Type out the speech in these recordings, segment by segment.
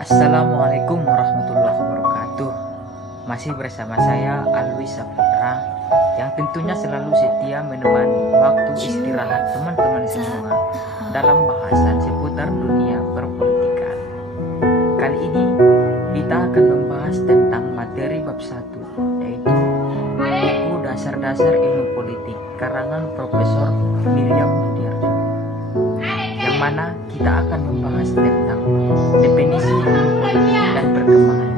Assalamualaikum warahmatullahi wabarakatuh. Masih bersama saya Alwi Saputra yang tentunya selalu setia menemani waktu istirahat teman-teman semua dalam bahasan seputar dunia perpolitikan. Kali ini kita akan membahas tentang materi bab 1, yaitu buku Dasar-Dasar Ilmu Politik karangan Profesor Miriam Mudyarjo, yang mana kita akan membahas tentang definisi ilmu politik dan perkembangan.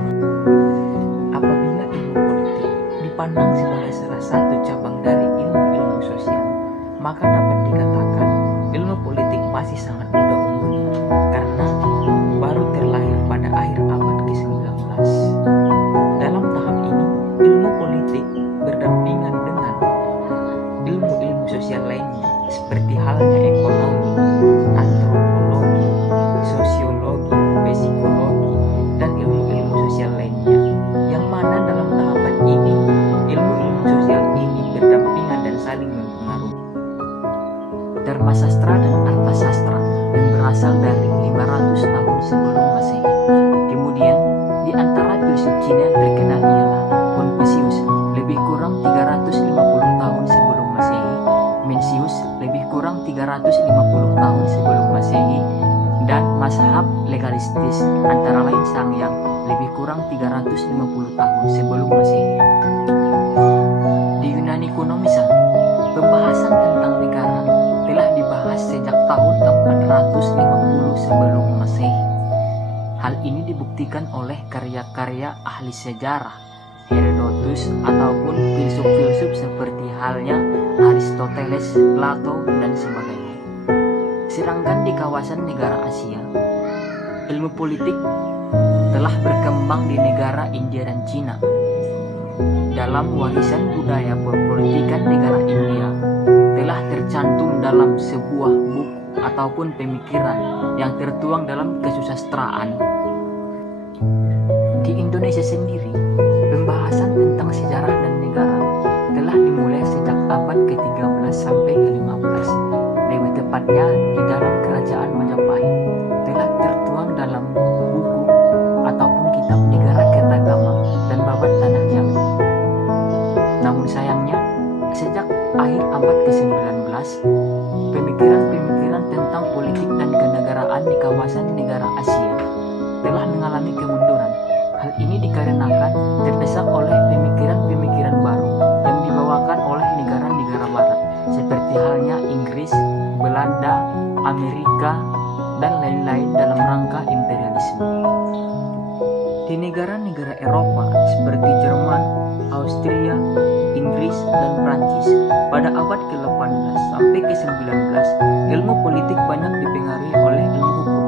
Apabila ilmu politik dipandang sebagai salah satu cabang dari ilmu-ilmu sosial, maka dapat dikatakan ilmu politik masih sangat muda umurnya karena baru terlahir pada akhir abad ke-19. Dalam tahap ini, ilmu politik berdampingan dengan ilmu-ilmu sosial lainnya seperti halnya ekonomi, antropologi, sosiologi, psikologi, dan ilmu-ilmu sosial lainnya, yang mana dalam tahapan ini ilmu-ilmu sosial ini berdampingan dan saling mempengaruhi. Dharmasastra dan Arthasastra yang berasal dari 500 tahun sebelum Masehi. Kemudian di antara filsuf Cina yang terkenal ialah Confucius, lebih kurang 350 tahun sebelum Masehi, Mencius lebih kurang 350 tahun sebelum Masehi, dan mazhab legalistis antara lain Sangyang lebih kurang 350 tahun sebelum Masehi. Di Yunani kuno misalnya, pembahasan tentang negara telah dibahas sejak tahun 450 sebelum Masehi. Hal ini dibuktikan oleh karya-karya ahli sejarah Herodotus ataupun filsuf-filsuf seperti halnya Aristoteles, Plato, dan sebagainya. Sedangkan di kawasan negara Asia, ilmu politik telah berkembang di negara India dan Cina. Dalam warisan budaya perpolitikan negara India telah tercantum dalam sebuah buku ataupun pemikiran yang tertuang dalam kesusastraan. Di Indonesia sendiri, pembahasan tentang sejarah dan negara telah dimulai sejak abad ke-13 sampai ke-15. Lebih tepatnya di dalam kerajaan Majapahit telah tertuang dalam buku ataupun kitab Negara Kertagama dan Babat Tanah Jawi. Namun sayangnya, sejak akhir abad ke-19, pemikiran-pemikiran tentang politik dan kenegaraan di kawasan negara Asia telah mengalami kemunduran. Hal ini dikarenakan terdesak oleh pemikiran-pemikiran baru yang dibawakan oleh negara-negara barat seperti halnya Inggris, Belanda, Amerika, dan lain-lain dalam rangka imperialisme. Di negara-negara Eropa seperti Jerman, Austria, Inggris, dan Prancis pada abad ke-18 sampai ke-19, ilmu politik banyak dipengaruhi oleh ilmu hukum.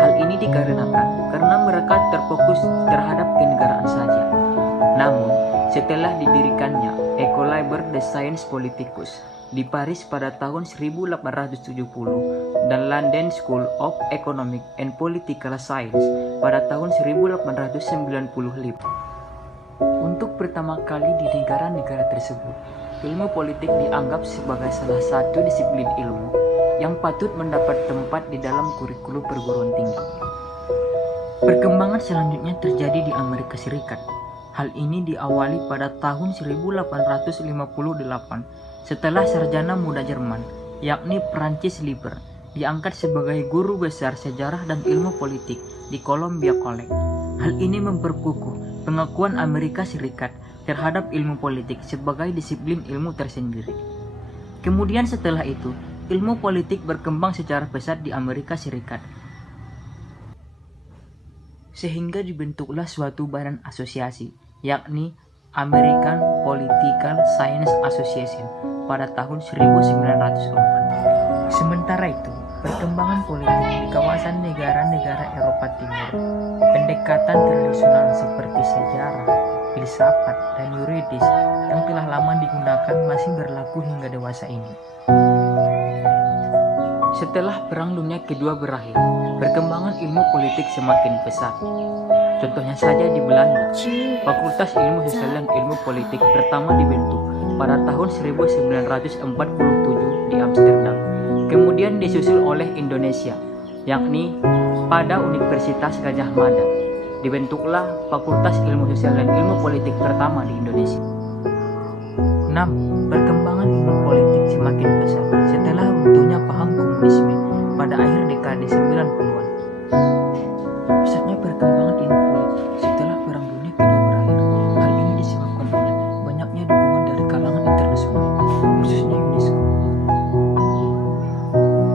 Hal ini dikarenakan karena mereka terfokus terhadap kenegaraan saja. Namun, setelah didirikannya École Libre des Sciences Politiques di Paris pada tahun 1870 dan London School of Economic and Political Science pada tahun 1895. Untuk pertama kali di negara-negara tersebut, ilmu politik dianggap sebagai salah satu disiplin ilmu yang patut mendapat tempat di dalam kurikulum perguruan tinggi. Perkembangan selanjutnya terjadi di Amerika Serikat. Hal ini diawali pada tahun 1858 setelah sarjana muda Jerman, yakni Francis Lieber, diangkat sebagai guru besar sejarah dan ilmu politik di Columbia College. Hal ini memperkukuh pengakuan Amerika Serikat terhadap ilmu politik sebagai disiplin ilmu tersendiri. Kemudian setelah itu, ilmu politik berkembang secara pesat di Amerika Serikat, sehingga dibentuklah suatu badan asosiasi, yakni American Political Science Association pada tahun 1904. Sementara itu, perkembangan politik di kawasan negara-negara Eropa Timur, pendekatan tradisional seperti sejarah, filsafat, dan yuridis yang telah lama digunakan masih berlaku hingga dewasa ini. Setelah Perang Dunia Kedua berakhir, perkembangan ilmu politik semakin pesat. Contohnya saja di Belanda, Fakultas Ilmu Sosial dan Ilmu Politik pertama dibentuk pada tahun 1947 di Amsterdam. Kemudian disusul oleh Indonesia, yakni pada Universitas Gadjah Mada. Dibentuklah Fakultas Ilmu Sosial dan Ilmu Politik pertama di Indonesia. 6. Perkembangan ilmu politik semakin pesat setelah runtuhnya paham komunisme pada akhir dekade 90-an. Pesatnya perkembangan ilmu politik setelah Perang Dunia Kedua berakhir. Hal ini disebabkan oleh banyaknya dukungan dari kalangan internasional, khususnya UNESCO.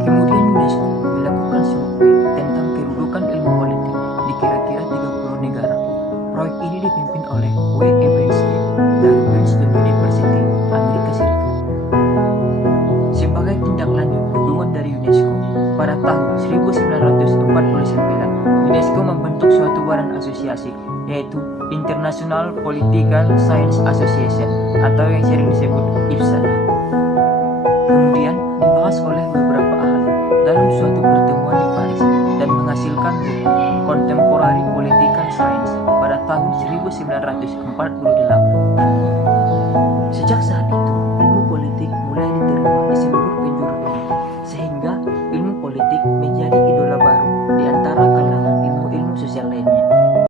Kemudian UNESCO melakukan survei tentang kedudukan ilmu politik di kira-kira 30 negara. Proyek ini dipimpin oleh W. E. Bernstein dari Princeton University, Amerika Serikat. Sebagai tindak lanjut dukungan dari UNESCO, pada tahun 1949, UNESCO membentuk suatu badan asosiasi, yaitu International Political Science Association atau yang sering disebut IPSA. Kemudian dibahas oleh beberapa ahli dalam suatu pertemuan di Paris dan menghasilkan buku Contemporary Political Science pada tahun 1948.